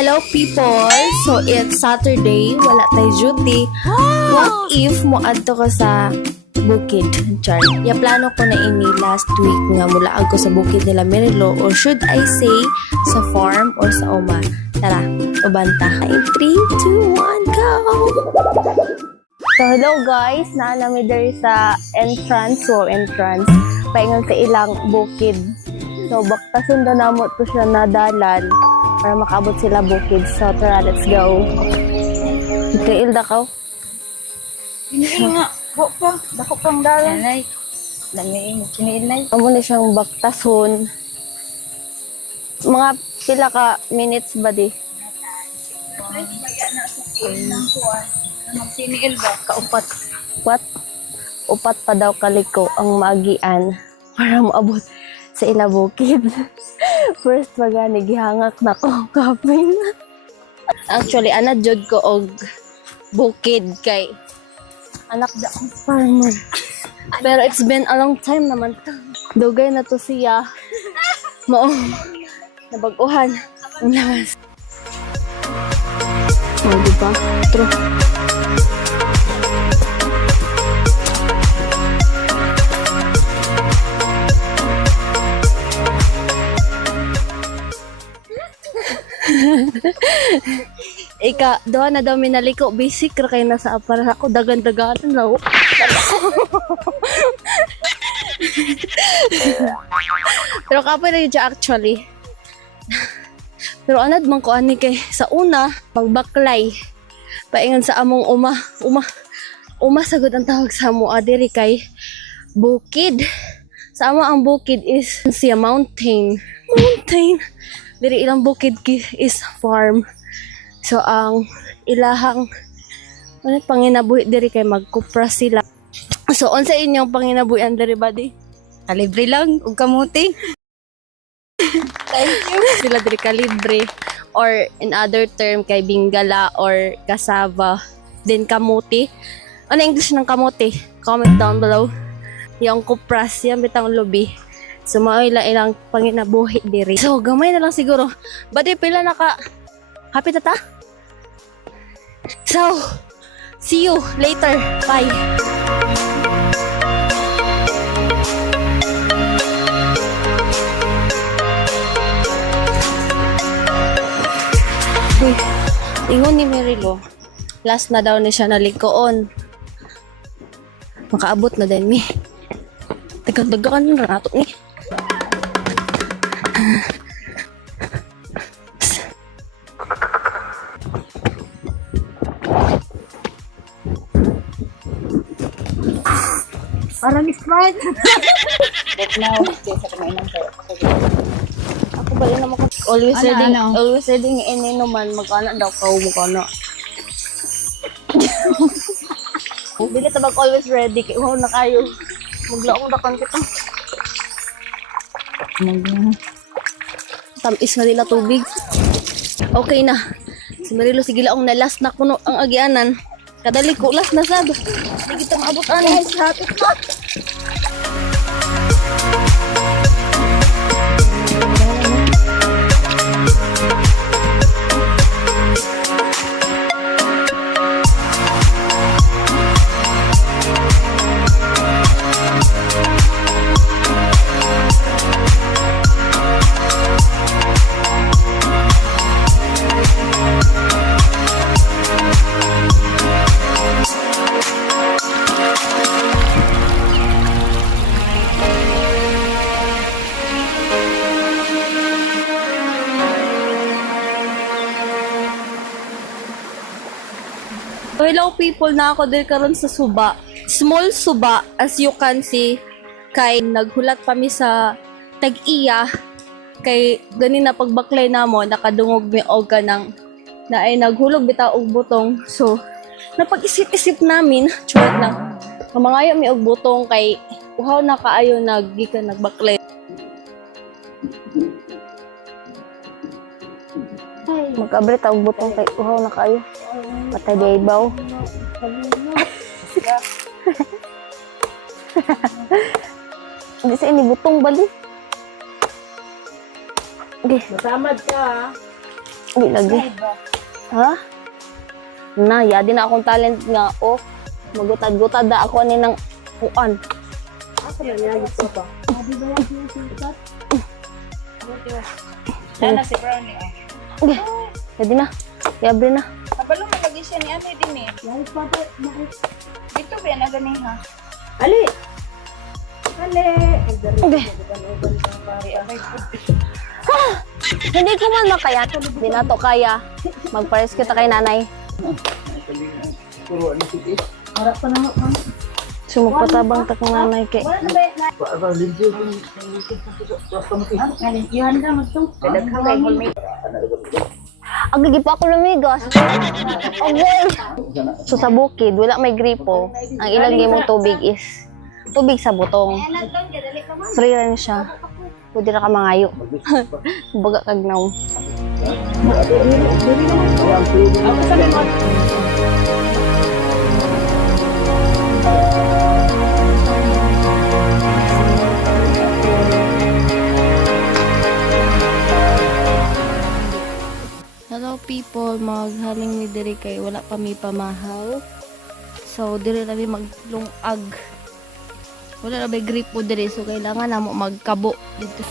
Hello people! So it's Saturday, wala tayo duty. What if mo adto ka sa bukid? Char. Ya plano ko na ini last week nga mula ako sa bukid nila Merilo, or should I say sa farm or sa Oma. Tara, ubanta. In 3, 2, 1, go! So hello guys, naanami diri sa entrance. Paingon sa ilang bukid. So baktasun daw namo to siya na dalan para makaabot sila bukid. So tara, let's go. Ikail da ka? Kiniil nga. Pa. Dako pang dalan. Nanay. Lamiin. Kiniil na. Amo na siyang baktason. Mga pila ka minutes ba di? Kiniil ba? Kaupat. What? Upat pa daw kaliko ang maagian para maabot sa ila bukid. First magani gihangak na ko kapin. Actually ana jud ko og bukid kay anak da akong farmer. Pero it's been a long time naman. Dugay na to siya. Mao nabag-uhan ang lawas. Oh, diba? True. Ika, doon na daw minaliko. Basic ra kay nasa para ako dagan-daganan raw. Pero kapoy na yun siya actually. Pero anad man ko ani kay sa una pagbaklay. Paingon sa among uma sagod ang tawag sa amo adiri kay bukid. Sa amo ang bukid is siya mountain. Diri ilang bukid is farm. So ang ilahang panginabuhi diri kay magkupra sila. So unsa inyong panginabuhian diri badi? Kalibre lang. Ug kamuti. Thank you. Sila diri kalibre, or in other term kay bingala or cassava, then kamuti. Ano English ng kamuti? Comment down below. Yung kupras, yung bitang lubi. So mao ilang panginabuhi diri. So gamay na lang siguro. Badi pila naka happy tata? So see you later. Bye. Ingon ni Merilo, last na daw ni siya nalikoon. Makaabot na din mi. Tagang-dagaan na nato ni. Parang Sprite. Wait now. Kesa kumain ng tayo. Ako bali naman ko. Always Ano, ready. ano? Always ready ng ininuman. Magkana daw ka mukana. Dili tabag always ready. Kaya wow na kayo. Maglaong dakan kita. Tamis na nila tubig. Okay na. Si Marilo, sige laong na last na kuno ang agianan. Kadali ko, last na sad. Hindi kita maabot ani. Happy pa. So hello people, na ako din karon sa suba. Small suba, as you can see. Kay naghulat pa mi sa tag-iya. Kay gani na pagbaklay namo, nakadungog mi og kanang na ay naghulog bitaw og butong. So napag-isip-isip namin, chot lang. Mamangayo mi og butong kay uhaw na kaayo naggikan nagbaklay. Mag-abrit og butong kay uhaw na kaayo. Patay di ibaw. Hindi sa ini butong bali. Okay. Masamad ka ha. Uy, lagi. Ha? Na, yadi na akong talent nga. Oh, magutad-gutad na ako ni ng kuan. Asa na niya gusto pa? Abi ba yan yung sukat? Nana si Brownie. Okay, yadi na. Yabre na. Kabalo malagi siya ni ano din eh. Lahit pa ba? Dito ba na gani ha? Ali! Ali! Okay. Pare, abay po. Hindi ko man makaya. Hindi na to kaya. Magpares kita kay nanay. Harap pa na mo. Sumupatabang ta kong nanay kay. Wala na ba? Ngayon ka magtong. Daghang kay Hulmi. Agagi pa ako lumigas. Okay. So sa bukid, wala may gripo. Ang ilagay mong tubig is tubig sa butong. Free rin siya. Pwede na ka mangayo. Baga kagnaw. Ako sa mga Hello people, maghaling mi diri kay wala pa mi pamahaw. So diri na mi maglungag. Wala na may gripo diri so kailangan na mo magkabo dito.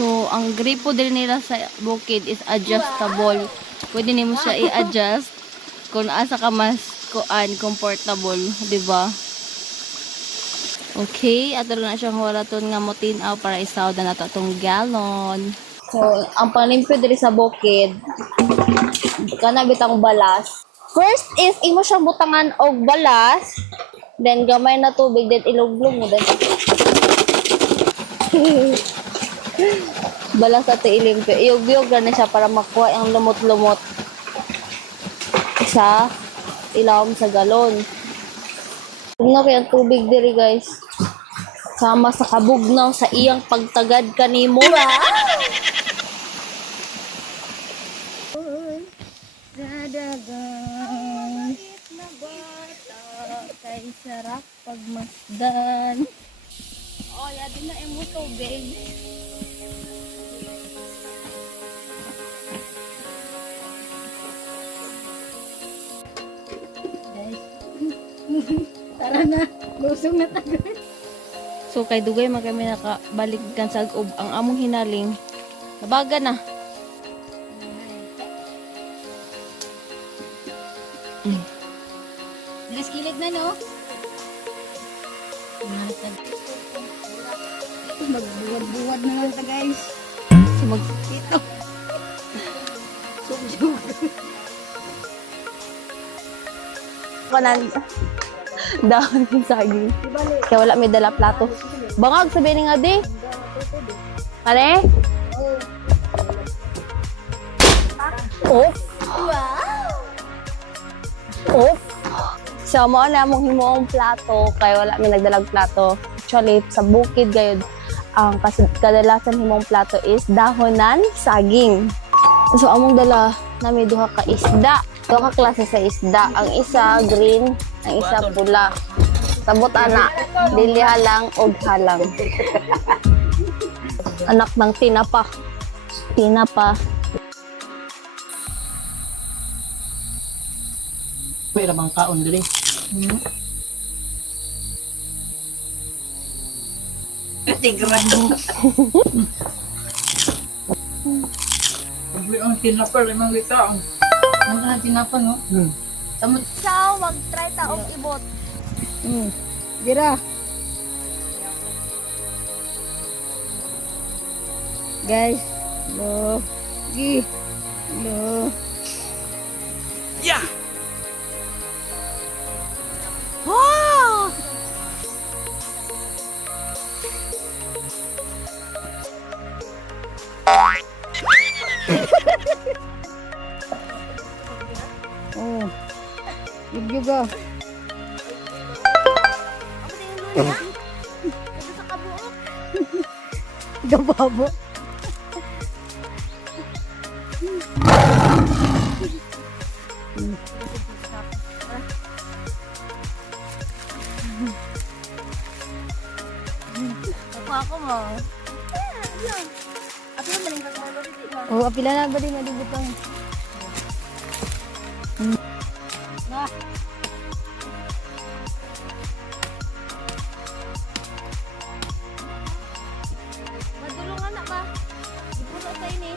So, ang gripo din nila sa bukid is adjustable. Pwede nimo siya i-adjust kung asa ka mas comfortable, di ba? Okay, ato na siyang waraton nga mo tinaw para isaw na nato atong galon. So, ang panlimpyo diri sa bukid, kana bitang balas. First is imo siyang butangan og balas, then gamay na tubig, then iluglog mo then. Balas sa ilimpyo. Iyog-iyog na siya para makuha yung lumot-lumot sa ilawom sa galon. Bugnaw kayang tubig diri guys. Sama sa kabugnaw sa iyang pagtagad kanimo. Dadagan na bata kay sarap pagmasdan. Oh, yadi na imo tubig. Tara na. Lusong na tagal. So kay dugay man kami nakabalik kan sa ug ang among hinaling. Nabaga na. Kilid na no? Magbuwad-buwad na lang ta guys. So mag Ito. kanan dahon ng saging. Kaya wala may dala plato. Bangag sabihin nga di. Kare? Oh. Oh. So, mo na mong himuong plato kay wala may nagdalag plato. Actually, sa bukid gayud ang kadalasan himong plato is dahonan saging. So, among dala nami duha ka isda. Duha ka klase sa isda. Ang isa green, ang isa pula. Sabot ana, dili halang og halang. Anak ng tinapa. Tinapa. May ramang kaon dali. tigran mo. Pagli ang tinapal, limang litaw. Ang lahat tinapa no? Samot. Ciao, mag-try ta og ibot. Dira. Guys. Lo. Gi. Lo. Yeah! Oh. Yug ah. Gababo. Ako mo. Oh, apila na ba din madibutang? Madulungan na ba? Ipuno tayo ni.